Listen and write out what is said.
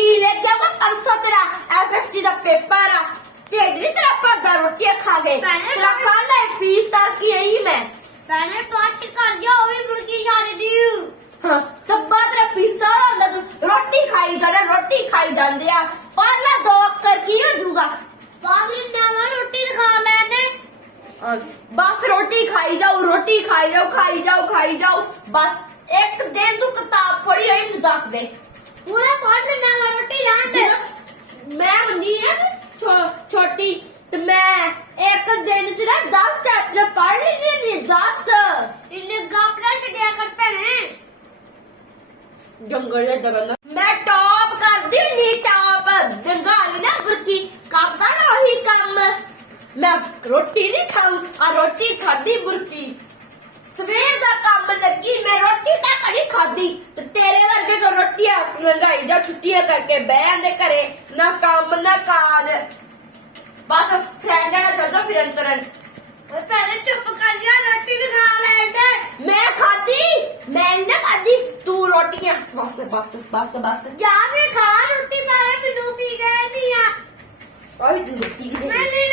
ਪਰਸੋਂ ਤੇਰਾ? ਐਸਐਸਟੀ ਦਾ ਪੇਪਰ ਆ। ਢਿੱਡ ਨੀ ਤੇਰਾ ਭਰਦਾ ਰੋਟੀਆਂ ਖਾ ਕੇ। ਭੈਣੇ, ਤੇਰਾ ਕੱਲ ਦਾ ਫੀਸ ਤਾਂ ਕੀ ਆਈ ਮੈਂ। ਭੈਣੇ ਪਾਠ ਕਰ ਜਾ ਉਹ ਵੀ ਮੁਰਗੀ ਛੱਡ ਦਿਓ ਹਾਂ ਤੱਬਾ ਤੇਰਾ ਫੀਸਾ ਹੁੰਦਾ ਤੂੰ ਰੋਟੀ ਖਾਈ ਜਾਣਾ ਰੋਟੀ ਖਾਈ ਜਾਂਦੇ ਆ। ਪਹਿਲਾ ਦੋ ਅੱਖਰ ਕੀ ਹੋ ਜੂਗਾ ਬਾਹਲੀ ਨਾ ਰੋਟੀ ਖਾ ਲੈਣੇ ਬਸ ਰੋਟੀ ਖਾਈ ਜਾਓ ਰੋਟੀ ਖਾਈ ਜਾਓ ਖਾਈ ਜਾਓ ਖਾਈ ਜਾਓ ਬਸ ਇੱਕ ਦਿਨ ਤੂੰ ਕਿਤਾਬ ਫੜੀ ਹੋਈ ਮੈਨੂੰ ਦੱਸ ਦੇ। ਹੁਣੇ ਪੜ ਲੈਣਾ ਰੋਟੀ ਰਾਂ ਤੇ ਜਦੋਂ ਮੈਂ ਹੁੰਦੀ ਆ ਨਾ ਛੋ- ਛੋਟੀ ਤੇ ਮੈਂ ਇੱਕ ਦਿਨ ਚ ਨਾ 10 ਚੈਪਟਰ ਪੜ੍ਹ ਲੈਂਦੀ ਨਹੀਂ 10 ਇੰਨੇ ਗਾਪਲਾ ਛੱਡਿਆ ਕਰ ਭੈਣੇ। ਜੰਗਲ ਦਾ ਜਗਨ ਮੈਂ ਟੌਪ ਕਰਦੀ ਨਹੀਂ ਟੌਪ ਦੰਗਾਲੀ ਨਾ ਬੁਰਕੀ ਕਰਦਾ ਨਾ ਉਹੀ ਕੰਮ। ਮੈਂ ਰੋਟੀ ਨਹੀਂ ਖਾਉ ਆ ਰੋਟੀ ਖਾਦੀ ਬੁਰਕੀ। ਸਵੇਰ ਦਾ ਕੰਮ ਲੱਗੀ ਮੈਂ ਰੋਟੀ ਤੱਕ ਨਹੀਂ ਖਾਦੀ ਤੇ ਤੇਰੇ ਵਰਗੇ ਕੋ ਰੋਟੀਆਂ ਰੰਗਾਈ ਜਾ ਛੁੱਟੀਆਂ ਕਰਕੇ ਬਹਿਣ ਦੇ ਘਰੇ ਨਾ ਕੰਮ ਨਾ ਕਾਜ। ਬਸ ਫਰੈਂਡਾਂ ਨਾਲ ਚੱਲ ਜਾ ਫਿਰਨ ਤੁਰਨ ਓਏ ਭੈਣੇ ਚੁੱਪ ਕਰ ਜਾ ਰੋਟੀ ਤੇ ਖਾ ਲੈਂਦੇ ਮੈਂ ਖਾਦੀ ਮੈਂ ਨਾ ਖਾਦੀ ਤੂੰ ਰੋਟੀਆਂ ਬਸ ਬਸ ਬਸ ਬਸ ਜਾ ਵੀ ਖਾ ਰੋਟੀ ਮਾਰੇ ਮੈਨੂੰ ਕੀ ਕਹਿਣੀ ਆ ਆਈ ਤੂੰ ਰੋਟੀ ਦੇ ਮੈਂ ਨਹੀਂ